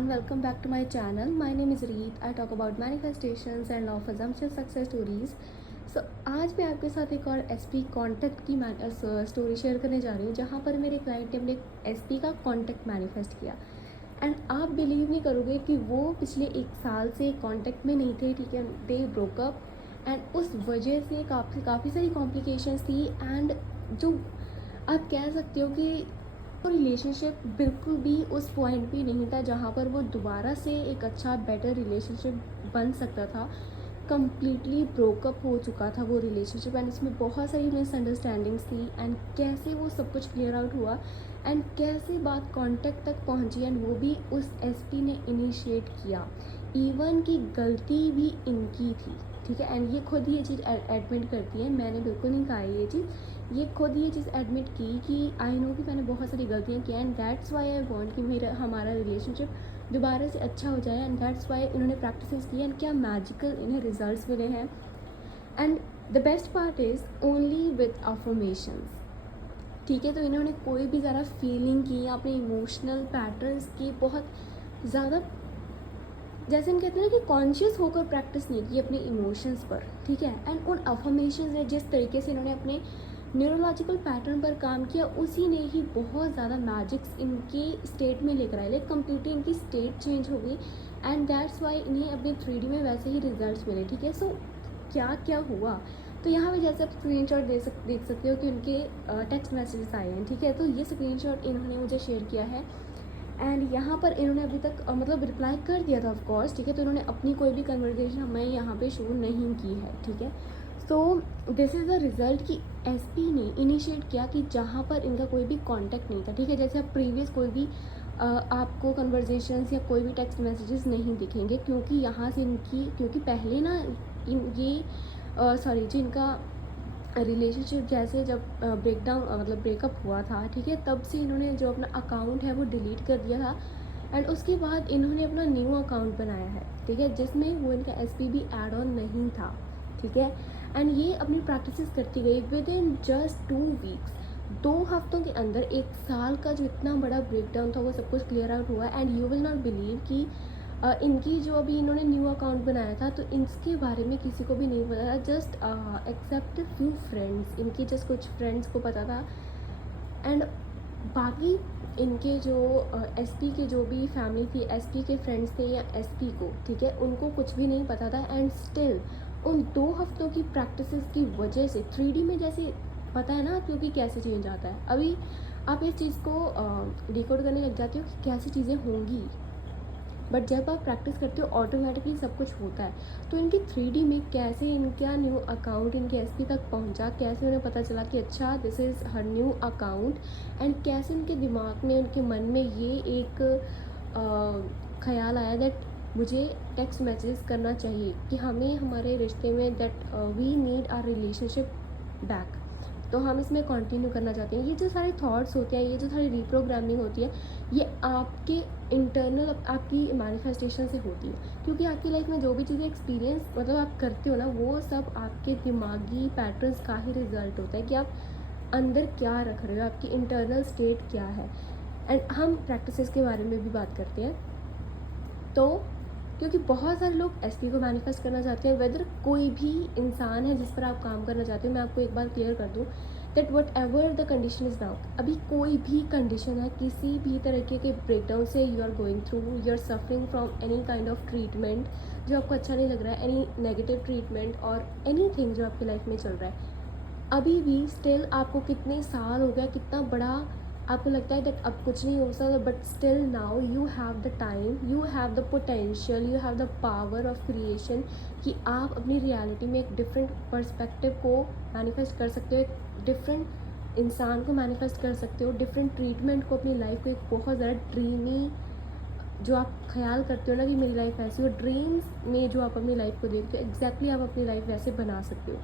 everyone, welcome back to my channel. My name is Reet. I talk about manifestations and law of assumption success stories. So आज मैं आपके साथ एक और SP contact की story share करने जा रही हूँ, जहाँ पर मेरे क्लाइंट ने अपने SP का कॉन्टैक्ट मैनिफेस्ट किया। एंड आप बिलीव नहीं करोगे कि वो पिछले 1 साल से कॉन्टैक्ट में नहीं थे, ठीक है। दे ब्रोकअप एंड उस वजह से काफ़ी सारी कॉम्प्लिकेशंस थी। एंड जो आप कह सकते हो कि वो रिलेशनशिप बिल्कुल भी उस पॉइंट पे नहीं था जहाँ पर वो दोबारा से एक अच्छा बेटर रिलेशनशिप बन सकता था। कम्प्लीटली ब्रोकअप हो चुका था वो रिलेशनशिप एंड इसमें बहुत सारी मिसअंडरस्टैंडिंग्स थी। एंड कैसे वो सब कुछ क्लियर आउट हुआ एंड कैसे बात कांटेक्ट तक पहुंची एंड वो भी उस एसपी ने इनिशिएट किया। इवन की गलती भी इनकी थी, ठीक है। एंड ये खुद ये चीज़ एडमिट करती है, मैंने बिल्कुल नहीं कहा है ये चीज़, ये खुद ये चीज़ एडमिट की कि आई नो कि मैंने बहुत सारी गलतियाँ की and that's why I want कि हमारा रिलेशनशिप दोबारा से अच्छा हो जाए। एंड दैट्स वाई इन्होंने प्रैक्टिस की एंड क्या मैजिकल इन्हें रिजल्ट्स मिले हैं। And the best part is only with affirmations, ठीक है। तो इन्होंने कोई भी ज़्यादा फीलिंग की या अपने इमोशनल पैटर्न्स की बहुत ज़्यादा, जैसे हम कहते हैं ना कि कॉन्शियस होकर प्रैक्टिस नहीं की अपने इमोशंस पर, ठीक है। एंड उन अफर्मेशंस ने जिस तरीके से इन्होंने अपने न्यूरोलॉजिकल पैटर्न पर काम किया, उसी ने ही बहुत ज़्यादा मैजिक्स इनके स्टेट में लेकर आए। लाइक कम्प्लीटली इनकी स्टेट चेंज हो गई एंड दैट्स वाई इन्हें अपने 3D में वैसे ही रिजल्ट्स मिले, ठीक है। सो क्या क्या हुआ, तो यहाँ पे जैसे आप स्क्रीनशॉट देख सकते हो कि उनके टेक्स्ट मैसेजेस आए हैं, ठीक है। तो ये स्क्रीनशॉट इन्होंने मुझे शेयर किया है एंड यहाँ पर इन्होंने अभी तक मतलब रिप्लाई कर दिया था ऑफकोर्स, ठीक है। तो इन्होंने अपनी कोई भी कन्वर्जेशन हमें यहाँ पे शो नहीं की है, ठीक है। So this is the result कि एसपी ने इनिशिएट किया कि जहाँ पर इनका कोई भी कांटेक्ट नहीं था, ठीक है। जैसे आप प्रीवियस कोई भी आपको कन्वर्जेशंस या कोई भी टेक्स्ट मैसेजेस नहीं दिखेंगे, क्योंकि यहाँ से क्योंकि पहले ना जो इनका रिलेशनशिप जैसे जब ब्रेकअप हुआ था, ठीक है, तब से इन्होंने जो अपना अकाउंट है वो डिलीट कर दिया था एंड उसके बाद इन्होंने अपना न्यू अकाउंट बनाया है, ठीक है, जिसमें वो इनका एसपी भी ऐड ऑन नहीं था, ठीक है। एंड ये अपनी प्रैक्टिस करती गई विद इन जस्ट 2 वीक्स, 2 हफ्तों के अंदर 1 साल का जो इतना बड़ा ब्रेकडाउन था वो सब कुछ क्लियर आउट हुआ। And you will not believe कि इनकी जो अभी इन्होंने न्यू अकाउंट बनाया था तो इसके बारे में किसी को भी नहीं पता था, जस्ट एक्सेप्ट फ्यू फ्रेंड्स, इनके जस्ट कुछ फ्रेंड्स को पता था। एंड बाकी इनके जो एसपी के जो भी फैमिली थी, एसपी के फ्रेंड्स थे या एसपी को, ठीक है, उनको कुछ भी नहीं पता था। एंड स्टिल उन 2 हफ्तों की प्रैक्टिसेस की वजह से 3D में जैसे पता है ना क्योंकि कैसे चेंज आता है, अभी आप इस चीज़ को डिकोड करने लग जाते हो कि कैसी चीज़ें होंगी, बट जब आप प्रैक्टिस करते हो ऑटोमेटिकली सब कुछ होता है। तो इनकी 3D में कैसे इनका न्यू अकाउंट इनके एसपी तक पहुंचा, कैसे उन्हें पता चला कि अच्छा this is her new account, and कैसे उनके दिमाग में उनके मन में ये एक ख़्याल आया दैट मुझे टेक्स्ट मैसेज करना चाहिए कि हमें हमारे रिश्ते में that we need our relationship back, तो हम इसमें कंटिन्यू करना चाहते हैं। ये जो सारे थॉट्स होते हैं, ये जो सारी रीप्रोग्रामिंग होती है, ये आपके इंटरनल आपकी मैनिफेस्टेशन से होती है, क्योंकि आपकी लाइफ में जो भी चीज़ें एक्सपीरियंस मतलब आप करते हो ना, वो सब आपके दिमागी पैटर्न्स का ही रिजल्ट होता है कि आप अंदर क्या रख रहे हो, आपकी इंटरनल स्टेट क्या है। एंड हम प्रैक्टिसेस के बारे में भी बात करते हैं। तो क्योंकि बहुत सारे लोग एसपी को मैनिफेस्ट करना चाहते हैं, वेदर कोई भी इंसान है जिस पर आप काम करना चाहते हो, मैं आपको एक बार क्लियर कर दूं that what ever the condition is now, अभी कोई भी कंडीशन है, किसी भी तरीके के ब्रेकडाउन से you are going through, you are suffering from any kind of treatment जो आपको अच्छा नहीं लग रहा है, एनी नेगेटिव ट्रीटमेंट और एनी थिंग जो आपकी लाइफ में चल रहा है, अभी भी स्टिल आपको कितने साल हो गया, कितना बड़ा आपको लगता है दैट अब कुछ नहीं हो सकता, but still now you have the time, you have the potential, you have the power of creation कि आप अपनी रियलिटी में एक डिफरेंट पर्सपेक्टिव को मैनिफेस्ट कर सकते हो, एक डिफरेंट इंसान को मैनिफेस्ट कर सकते हो, डिफरेंट ट्रीटमेंट को अपनी लाइफ को, एक बहुत ज़्यादा ड्रीमी जो आप ख्याल करते हो ना कि मेरी लाइफ ऐसी हो, ड्रीम्स में जो आप अपनी लाइफ को देखते हो एग्जैक्टली आप अपनी लाइफ वैसे बना सकते हो।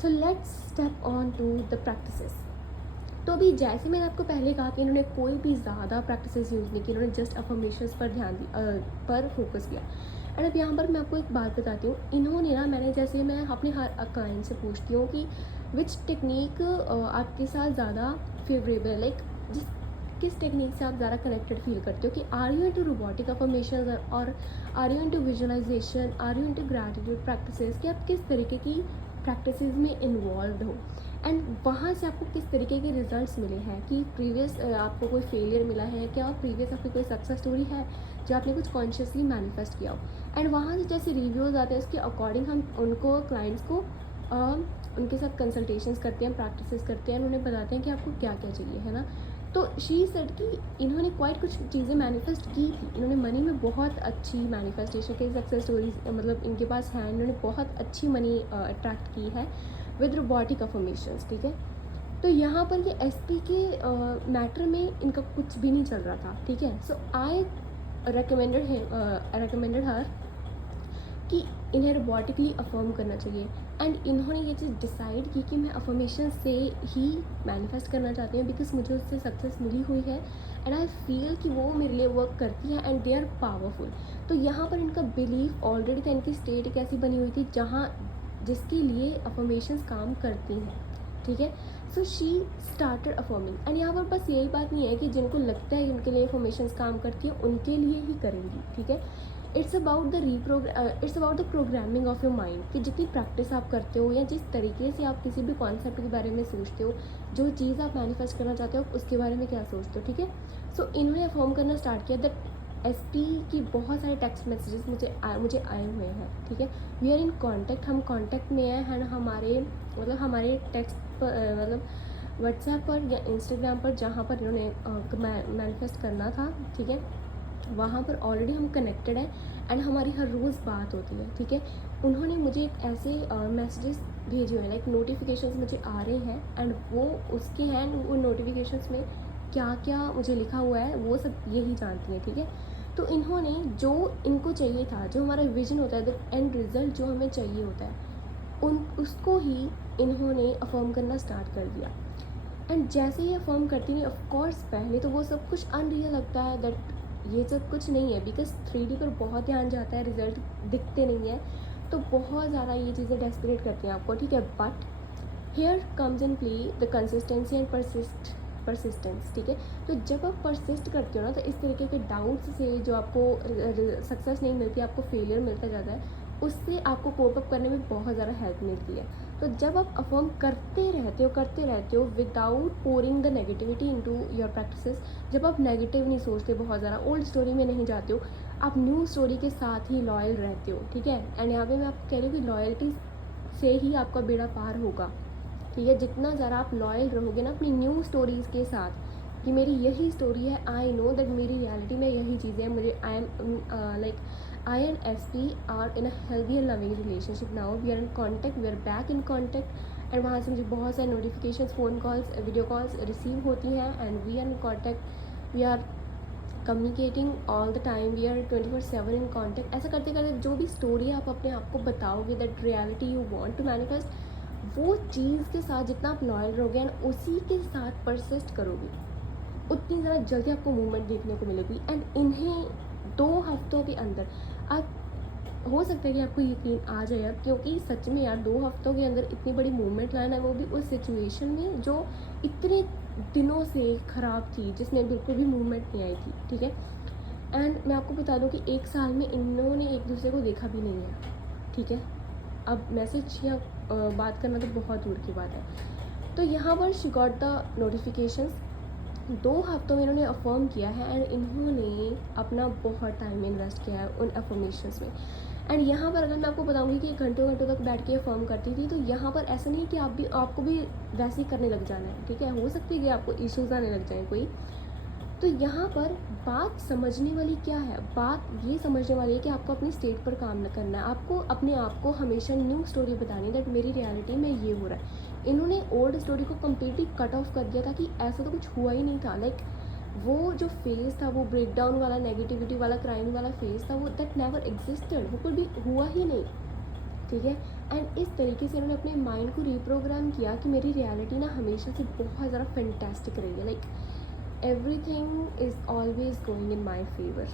So let's step on to the practices. तो अभी जैसे मैंने आपको पहले कहा कि इन्होंने कोई भी ज़्यादा प्रैक्टिसेस यूज़ नहीं की, इन्होंने जस्ट अफर्मेशंस पर पर फोकस किया। एंड अब यहाँ पर मैं आपको एक बात बताती हूँ, इन्होंने ना मैं अपने हर क्लाइंट से पूछती हूँ कि विच टेक्निक आपके साथ ज़्यादा फेवरेबल है, लाइक जिस किस टेक्निक से आप ज़्यादा कनेक्टेड फील करते हो, कि are you into robotic affirmation और are you into visualisation, are you into gratitude practices, कि आप किस तरीके की प्रैक्टिसेस में इन्वॉल्व हो, एंड वहाँ से आपको किस तरीके के रिजल्ट्स मिले हैं, कि प्रीवियस आपको कोई फेलियर मिला है क्या, प्रीवियस आपकी कोई सक्सेस स्टोरी है जो आपने कुछ कॉन्शियसली मैनिफेस्ट किया हो। एंड वहाँ से जैसे रिव्यूज़ आते हैं उसके अकॉर्डिंग हम उनको क्लाइंट्स को उनके साथ कंसल्टेशंस करते हैं, प्रैक्टिसेस करते हैं, उन्हें बताते हैं कि आपको क्या क्या चाहिए, है ना। तो शी सेड कि इन्होंने क्वाइट कुछ चीज़ें मैनिफेस्ट की थी, इन्होंने मनी में बहुत अच्छी मैनिफेस्टेशन की सक्सेस स्टोरीज मतलब इनके पास है, इन्होंने बहुत अच्छी मनी अट्रैक्ट की है विद रोबोटिक अफर्मेशंस, ठीक है। तो यहाँ पर ये एसपी के मैटर में इनका कुछ भी नहीं चल रहा था, ठीक है। सो आई रिकमेंडेड हर कि इन्हें रोबोटिकली अफर्म करना चाहिए, एंड इन्होंने ये चीज़ डिसाइड की कि मैं अफर्मेशन से ही मैनिफेस्ट करना चाहती हूँ, बिकॉज मुझे उससे सक्सेस मिली हुई है एंड आई फील कि वो मेरे लिए वर्क करती है एंड दे आर पावरफुल। तो यहाँ पर इनका बिलीफ ऑलरेडी था, इनकी स्टेट एक ऐसी बनी हुई थी जहाँ जिसके लिए अफर्मेशंस काम करती हैं, ठीक है। So she started affirming, and यहाँ पर बस यही बात नहीं है कि जिनको लगता है कि उनके लिए अफर्मेशंस काम करती है उनके लिए ही करेंगी, ठीक है। It's about the programming of your mind, कि जितनी प्रैक्टिस आप करते हो या जिस तरीके से आप किसी भी कॉन्सेप्ट के बारे में सोचते हो, जो चीज़ आप मैनिफेस्ट करना चाहते हो उसके बारे में क्या सोचते हो, ठीक है। सो इन्होंने फॉर्म करना स्टार्ट किया दैट एसपी की बहुत सारे टेक्स्ट मैसेजेस मुझे आए हुए हैं, ठीक है। वी आर इन कॉन्टैक्ट, हम कॉन्टैक्ट में हैं, एंड हमारे टेक्स्ट पर मतलब व्हाट्सएप पर या इंस्टाग्राम पर जहाँ पर इन्होंने मैनिफेस्ट करना था, ठीक है, वहाँ पर ऑलरेडी हम कनेक्टेड हैं एंड हमारी हर रोज़ बात होती है, ठीक है। उन्होंने मुझे एक ऐसे मैसेजेस भेजे हुए हैं, लाइक नोटिफिकेशंस मुझे आ रहे हैं, एंड वो उसके हैं वो नोटिफिकेशंस में क्या क्या मुझे लिखा हुआ है वो सब यही जानती हैं, ठीक है। तो इन्होंने जो इनको चाहिए था, जो हमारा विजन होता है, द एंड रिजल्ट जो हमें चाहिए होता है, उसको ही इन्होंने अफर्म करना स्टार्ट कर दिया। एंड जैसे ही अफर्म करती नहीं, ऑफकोर्स पहले तो वो सब कुछ अनरियल लगता है, दैट ये सब कुछ नहीं है, बिकॉज 3D पर बहुत ध्यान जाता है, रिजल्ट दिखते नहीं है, तो बहुत ज़्यादा ये चीज़ें डेस्परेट करती हैं आपको, ठीक है। But here comes in play the consistency and persistence, ठीक है। तो जब आप परसिस्ट करते हो ना, तो इस तरीके के डाउट्स से जो आपको सक्सेस नहीं मिलती, आपको फेलियर मिलता जाता है, उससे आपको कोप अप करने में बहुत ज़्यादा हेल्प मिलती है। तो जब आप अफर्म करते रहते हो without pouring the negativity into your practices, जब आप नेगेटिव नहीं सोचते, बहुत ज़्यादा ओल्ड स्टोरी में नहीं जाते हो, आप न्यू स्टोरी के साथ ही लॉयल रहते हो, ठीक है। एंड यहाँ पे मैं आपको कह रही हूँ कि लॉयल्टी से ही आपका बेड़ा पार होगा, ठीक है। जितना ज़रा आप लॉयल रहोगे ना अपनी न्यू स्टोरीज़ के साथ, कि मेरी यही स्टोरी है, आई नो दैट मेरी रियलिटी में यही चीज़ें हैं, मुझे I am like I and SP are in a healthy and loving relationship now. We are in contact, we are back in contact, and वहाँ से मुझे बहुत सारे notifications, phone calls, video calls receive होती हैं, and we are in contact, we are communicating all the time, we are 24/7 in contact. ऐसा करते करते जो भी स्टोरी आप अपने आप को बताओगे, that reality you want to manifest, वो चीज़ के साथ जितना आप लॉयल रहोगे एंड उसी के साथ परसिस्ट करोगे, उतनी ज़्यादा जल्दी आपको मूवमेंट देखने को मिलेगी। एंड इन्हें 2 हफ्तों के अंदर, आप हो सकता है कि आपको यकीन आ जाए अब, क्योंकि सच में यार 2 हफ्तों के अंदर इतनी बड़ी मूवमेंट लाना, वो भी उस सिचुएशन में जो इतने दिनों से ख़राब थी, जिसमें बिल्कुल भी मूवमेंट नहीं आई थी, ठीक है। एंड मैं आपको बता दूं कि 1 साल में इन्होंने एक दूसरे को देखा भी नहीं है, ठीक है। अब मैसेज या बात करना तो बहुत दूर की बात है। तो यहाँ पर शी गॉट द नोटिफिकेशंस, 2 हफ्तों में इन्होंने अफर्म किया है, एंड इन्होंने अपना बहुत टाइम इन्वेस्ट किया है उन अफर्मेशंस में। एंड यहाँ पर अगर मैं आपको बताऊँगी कि घंटों घंटों तक बैठ के अफर्म करती थी, तो यहाँ पर ऐसा नहीं कि आपको भी वैसे ही करने लग जाना है, ठीक है। हो सकती है कि आपको इश्यूज़ आने लग जाए कोई, तो यहाँ पर बात समझने वाली क्या है, बात ये समझने वाली है कि आपको अपनी स्टेट पर काम न करना है, आपको अपने आप को हमेशा न्यू स्टोरी बतानी, दैट मेरी रियलिटी में ये हो रहा है। इन्होंने ओल्ड स्टोरी को कम्प्लीटली कट ऑफ कर दिया था कि ऐसा तो कुछ हुआ ही नहीं था, लाइक वो जो फेज़ था, वो ब्रेकडाउन वाला, नेगेटिविटी वाला, क्राइम वाला फेज़ था, वो दैट नेवर एग्जिस्टेड, वो कभी हुआ ही नहीं, ठीक है। एंड इस तरीके से इन्होंने अपने माइंड को रीप्रोग्राम किया कि मेरी रियलिटी ना हमेशा से बहुत ज़्यादा फैंटास्टिक रही है, like everything is always going in my favour,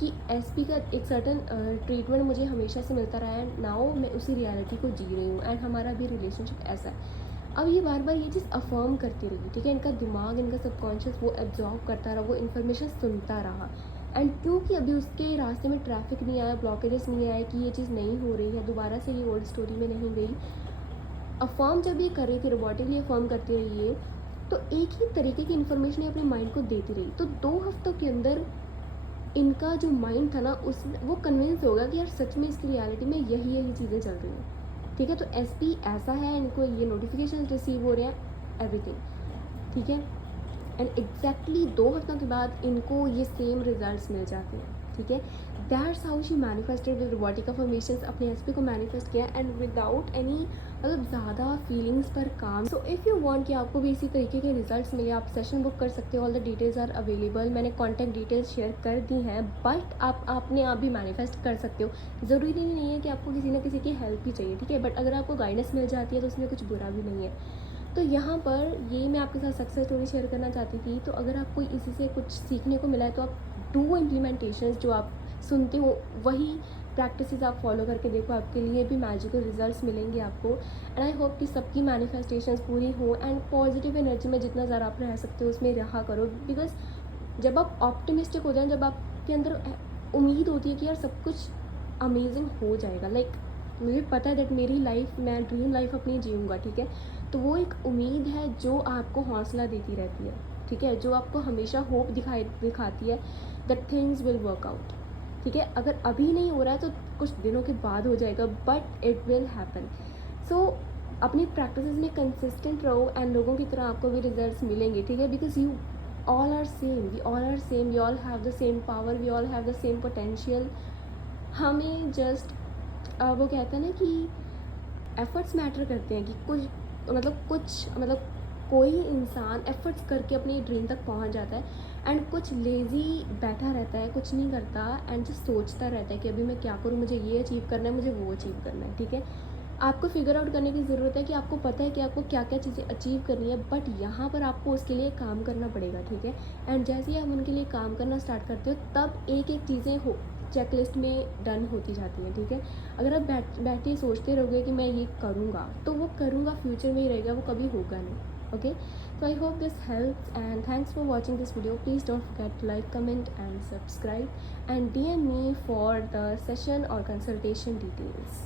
कि एसपी का एक सर्टन ट्रीटमेंट मुझे हमेशा से मिलता रहा है, नाउ मैं उसी रियलिटी को जी रही हूँ, एंड हमारा भी रिलेशनशिप ऐसा है। अब ये बार बार ये चीज़ अफर्म करती रही, ठीक है, इनका दिमाग, इनका सबकॉन्शियस वो एब्जॉर्व करता रहा, वो इन्फॉर्मेशन सुनता रहा। एंड क्योंकि अभी उसके रास्ते में ट्रैफिक नहीं आया, ब्लॉकेजेस नहीं आए कि ये चीज़ नहीं हो रही है, दोबारा से ये ओल्ड स्टोरी में नहीं गई, अफर्म जब ये कर रही थी, रोबोटिकली अफर्म करती रही है, तो एक ही तरीके की इन्फॉर्मेशन ये अपने माइंड को देती रही। तो 2 हफ्तों के अंदर इनका जो माइंड था ना, उसमें वो कन्विंस हो गया कि यार सच में इसकी रियलिटी में यही यही चीज़ें चल रही हैं, ठीक है। तो एसपी ऐसा है, इनको ये नोटिफिकेशन रिसीव हो रहे हैं, एवरीथिंग, ठीक है। एंड एग्जैक्टली 2 हफ्तों के बाद इनको ये सेम रिजल्ट्स मिल जाते हैं, ठीक है। That's how she manifested with robotic affirmations, अपने एसपी को मैनिफेस्ट किया एंड विदाउट एनी मतलब ज़्यादा फीलिंग्स पर काम। सो इफ़ यू वांट कि आपको भी इसी तरीके के रिजल्ट्स मिले, आप सेशन बुक कर सकते हो, all the details are available, मैंने कॉन्टैक्ट डिटेल्स शेयर कर दी हैं, बट आप अपने आप भी मैनिफेस्ट कर सकते हो। ज़रूरी नहीं है कि आपको किसी ना किसी की हेल्प ही चाहिए, ठीक है, बट अगर आपको गाइडेंस मिल जाती है तो उसमें कुछ बुरा भी नहीं है। तो यहाँ पर ये मैं आपके साथ सक्सेस स्टोरी शेयर करना चाहती थी। तो अगर आपको इसी से कुछ सीखने को मिला है तो आप डू इम्प्लीमेंटेशंस, जो आप सुनते हो वही प्रैक्टिसेस आप फॉलो करके देखो, आपके लिए भी मैजिकल रिजल्ट्स मिलेंगे आपको। एंड आई होप कि सबकी मैनिफेस्टेशंस पूरी हो, एंड पॉजिटिव एनर्जी में जितना ज़्यादा आप रह सकते हो उसमें रहा करो। बिकॉज जब आप ऑप्टिमिस्टिक हो जाएं, जब आपके अंदर उम्मीद होती है कि यार सब कुछ अमेजिंग हो जाएगा, लाइक मुझे पता है दैट मेरी लाइफ, मैं ड्रीम लाइफ अपनी जीऊँगा, ठीक है, तो वो एक उम्मीद है जो आपको हौसला देती रहती है, ठीक है, जो आपको हमेशा होप दिखाती है that things will work out, ठीक है। अगर अभी नहीं हो रहा है तो कुछ दिनों के बाद हो जाएगा, बट इट विल हैपन। सो अपनी प्रैक्टिस में कंसिस्टेंट रहो, एंड लोगों की तरह आपको भी रिजल्ट्स मिलेंगे, ठीक है। Because you all are same, we all are same, we all have the same power, we all have the same potential. हमें जस्ट वो कहते हैं ना कि एफ़र्ट्स मैटर करते हैं, कि कुछ कोई इंसान एफ़र्ट्स करके अपनी ड्रीम तक पहुंच जाता है, एंड कुछ लेज़ी बैठा रहता है, कुछ नहीं करता, एंड जस्ट सोचता रहता है कि अभी मैं क्या करूँ, मुझे ये अचीव करना है, मुझे वो अचीव करना है, ठीक है। आपको फिगर आउट करने की ज़रूरत है कि आपको पता है कि आपको क्या क्या चीज़ें अचीव करनी है, बट यहाँ पर आपको उसके लिए काम करना पड़ेगा, ठीक है। एंड जैसे ही आप उनके लिए काम करना स्टार्ट करते हो, तब एक एक चीज़ें हो चेकलिस्ट में डन होती जाती हैं, ठीक है। अगर आप बैठे सोचते रहोगे कि मैं ये करूँगा, तो वो करूँगा फ्यूचर में ही रहेगा, वो कभी होगा नहीं, okay. So I hope this helps, and thanks for watching this video. Please don't forget to like, comment and subscribe, and DM me for the session or consultation details.